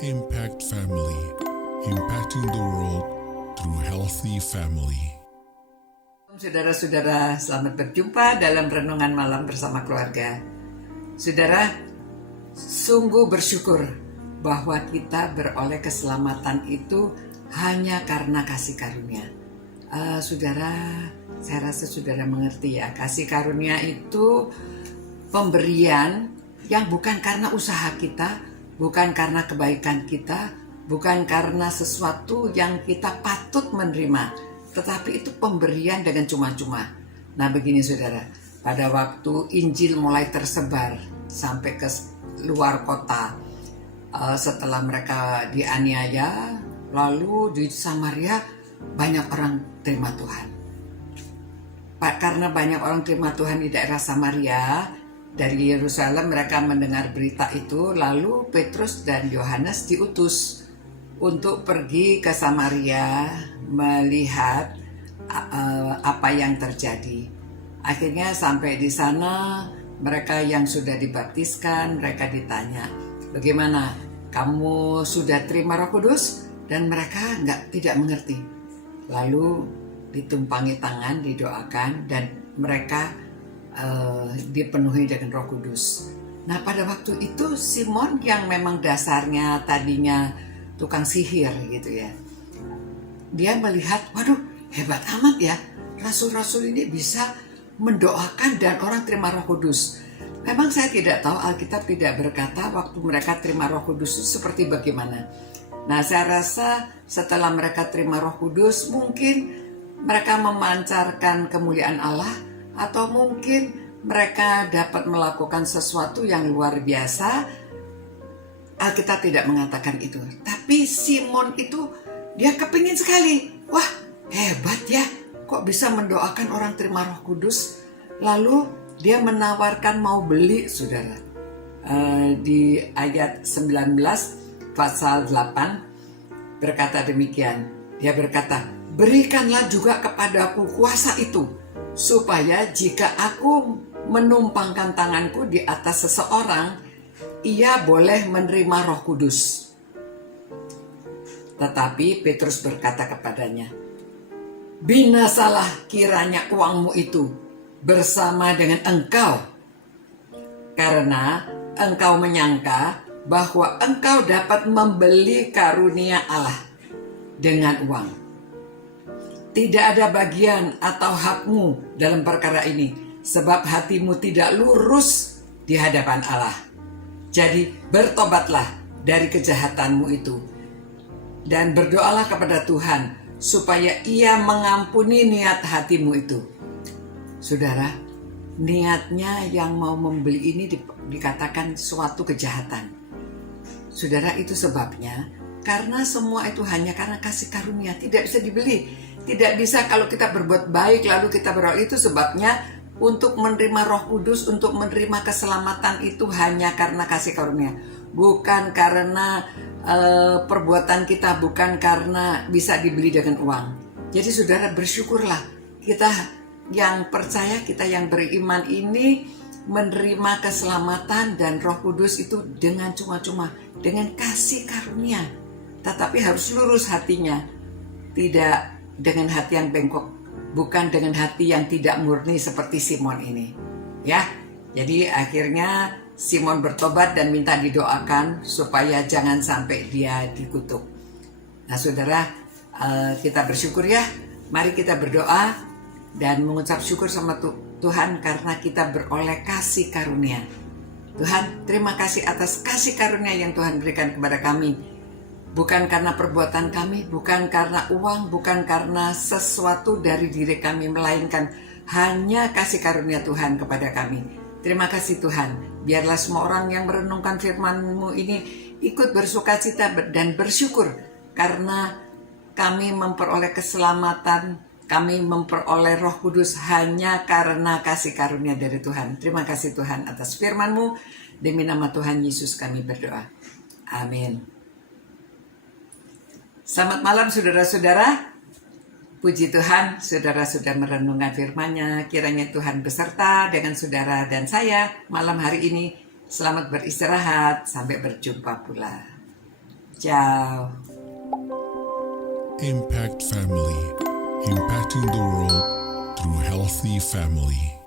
Impact Family, impacting the world through healthy family. Saudara-saudara, selamat berjumpa dalam Renungan Malam bersama keluarga. Saudara, sungguh bersyukur bahwa kita beroleh keselamatan itu hanya karena kasih karunia. Saudara, saya rasa saudara mengerti ya, kasih karunia itu pemberian yang bukan karena usaha kita, bukan karena kebaikan kita, bukan karena sesuatu yang kita patut menerima, tetapi itu pemberian dengan cuma-cuma. Nah begini saudara, pada waktu Injil mulai tersebar sampai ke luar kota, setelah mereka dianiaya, lalu di Samaria banyak orang terima Tuhan. Karena banyak orang terima Tuhan di daerah Samaria, dari Yerusalem mereka mendengar berita itu, lalu Petrus dan Yohanes diutus untuk pergi ke Samaria melihat apa yang terjadi. Akhirnya sampai di sana, mereka yang sudah dibaptiskan, mereka ditanya, bagaimana kamu sudah terima Roh Kudus? Dan mereka tidak mengerti. Lalu ditumpangi tangan, didoakan, dan mereka dipenuhi dengan Roh Kudus. Nah pada waktu itu Simon yang memang dasarnya tadinya tukang sihir gitu ya, dia melihat, waduh hebat amat ya, rasul-rasul ini bisa mendoakan dan orang terima Roh Kudus. Memang saya tidak tahu, Alkitab tidak berkata waktu mereka terima Roh Kudus itu seperti bagaimana. Nah saya rasa setelah mereka terima Roh Kudus, mungkin mereka memancarkan kemuliaan Allah, atau mungkin mereka dapat melakukan sesuatu yang luar biasa. Alkitab tidak mengatakan itu. Tapi Simon itu dia kepingin sekali. Wah hebat ya, kok bisa mendoakan orang terima Roh Kudus. Lalu dia menawarkan mau beli saudara. Di ayat 19 pasal 8 berkata demikian. Dia berkata, berikanlah juga kepadaku kuasa itu, supaya jika aku menumpangkan tanganku di atas seseorang, ia boleh menerima Roh Kudus. Tetapi Petrus berkata kepadanya, binasalah kiranya uangmu itu bersama dengan engkau, karena engkau menyangka bahwa engkau dapat membeli karunia Allah dengan uang. Tidak ada bagian atau hakmu dalam perkara ini, sebab hatimu tidak lurus di hadapan Allah. Jadi bertobatlah dari kejahatanmu itu, dan berdoalah kepada Tuhan, supaya Ia mengampuni niat hatimu itu. Saudara, niatnya yang mau membeli ini dikatakan suatu kejahatan. Saudara, itu sebabnya, karena semua itu hanya karena kasih karunia, tidak bisa dibeli. Tidak bisa kalau kita berbuat baik lalu kita berdoa. Itu sebabnya untuk menerima Roh Kudus, untuk menerima keselamatan itu hanya karena kasih karunia, bukan karena perbuatan kita, bukan karena bisa dibeli dengan uang. Jadi saudara, bersyukurlah kita yang percaya, kita yang beriman ini menerima keselamatan dan Roh Kudus itu dengan cuma-cuma, dengan kasih karunia. Tetapi harus lurus hatinya, tidak dengan hati yang bengkok, bukan dengan hati yang tidak murni seperti Simon ini. Ya, jadi akhirnya Simon bertobat dan minta didoakan supaya jangan sampai dia dikutuk. Nah saudara, kita bersyukur ya. Mari kita berdoa dan mengucap syukur sama Tuhan karena kita beroleh kasih karunia. Tuhan, terima kasih atas kasih karunia yang Tuhan berikan kepada kami. Bukan karena perbuatan kami, bukan karena uang, bukan karena sesuatu dari diri kami, melainkan hanya kasih karunia Tuhan kepada kami. Terima kasih Tuhan. Biarlah semua orang yang merenungkan firman-Mu ini ikut bersukacita dan bersyukur karena kami memperoleh keselamatan, kami memperoleh Roh Kudus hanya karena kasih karunia dari Tuhan. Terima kasih Tuhan atas firman-Mu. Demi nama Tuhan Yesus kami berdoa. Amin. Selamat malam saudara-saudara. Puji Tuhan, saudara sudah merenungkan firman-Nya. Kiranya Tuhan beserta dengan saudara dan saya malam hari ini. Selamat beristirahat, sampai berjumpa pula. Ciao. Impact Family, impacting the world through healthy family.